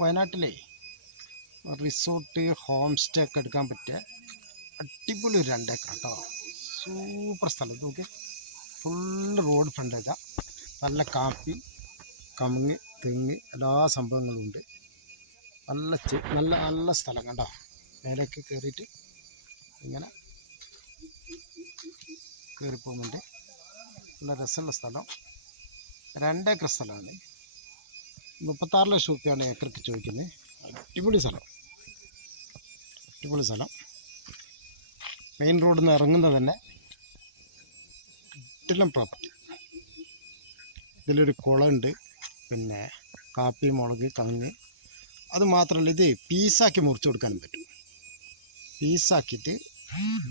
വയനാട്ടിലെ resort home stay ഒക്കെ എടുക്കാൻ പറ്റിയ അടിപൊളി ഒരു 2 ഏക്കർ കേട്ടോ. സൂപ്പർ സ്ഥലം. നോക്കി, ഫുള്ള് റോഡ് ഫ്രണ്ടേജാ. നല്ല കാപ്പി, കമുങ്ങ്, തെങ്ങ് എല്ലാ സംഭവങ്ങളും ഉണ്ട്. നല്ല നല്ല നല്ല സ്ഥലം കണ്ടോ. മേലേക്ക് കയറിയിട്ട് ഇങ്ങനെ കയറി പോകുന്നുണ്ട്. നല്ല രസമുള്ള സ്ഥലം. 2 ഏക്കർ സ്ഥലമാണ്. 36 ലക്ഷം രൂപയാണ് ഏക്കർക്ക് ചോദിക്കുന്നത്. അടിപൊളി സ്ഥലം, അടിപൊളി സ്ഥലം. മെയിൻ റോഡിൽ നിന്ന് ഇറങ്ങുന്നത് തന്നെ ഇട്ടിലം പ്രോപ്പർട്ടി. ഇതിലൊരു കുളമുണ്ട്, പിന്നെ കാപ്പി, മുളക്, കങ്ങ്. അത് മാത്രമല്ല, ഇത് പീസാക്കി മുറിച്ച് കൊടുക്കാനും പറ്റും. പീസാക്കിയിട്ട്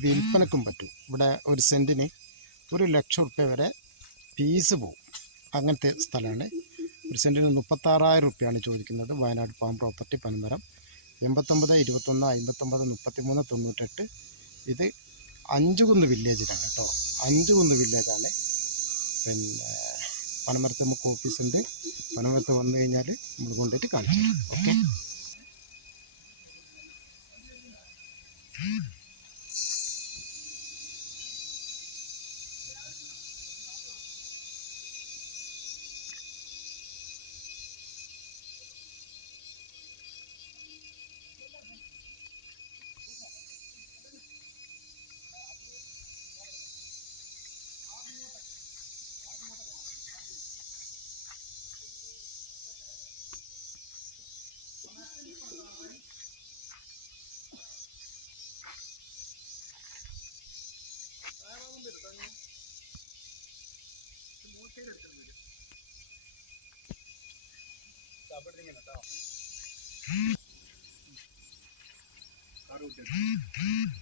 വിൽപ്പനക്കും പറ്റും. ഇവിടെ ഒരു സെൻറ്റിന് 1 ലക്ഷം രൂപ വരെ പീസ് പോകും. അങ്ങനത്തെ സ്ഥലമാണ്. ഒരു സെൻറ്റിന് 36,000 രൂപയാണ് ചോദിക്കുന്നത്. Wayanad palm property, Panamaram. 89 21 59 33 98. ഇത് 5 കുന്ന് വില്ലേജിലാണ് കേട്ടോ. 5 കുന്ന് വില്ലേജാണ്. പിന്നെ പനമരത്ത് നമുക്ക് ഓഫീസുണ്ട്. പനമരത്ത് വന്നു കഴിഞ്ഞാൽ നമ്മൾ കൊണ്ടുപോയിട്ട് കാണിച്ചു തരും. ഓക്കെ. കേട്ടോ.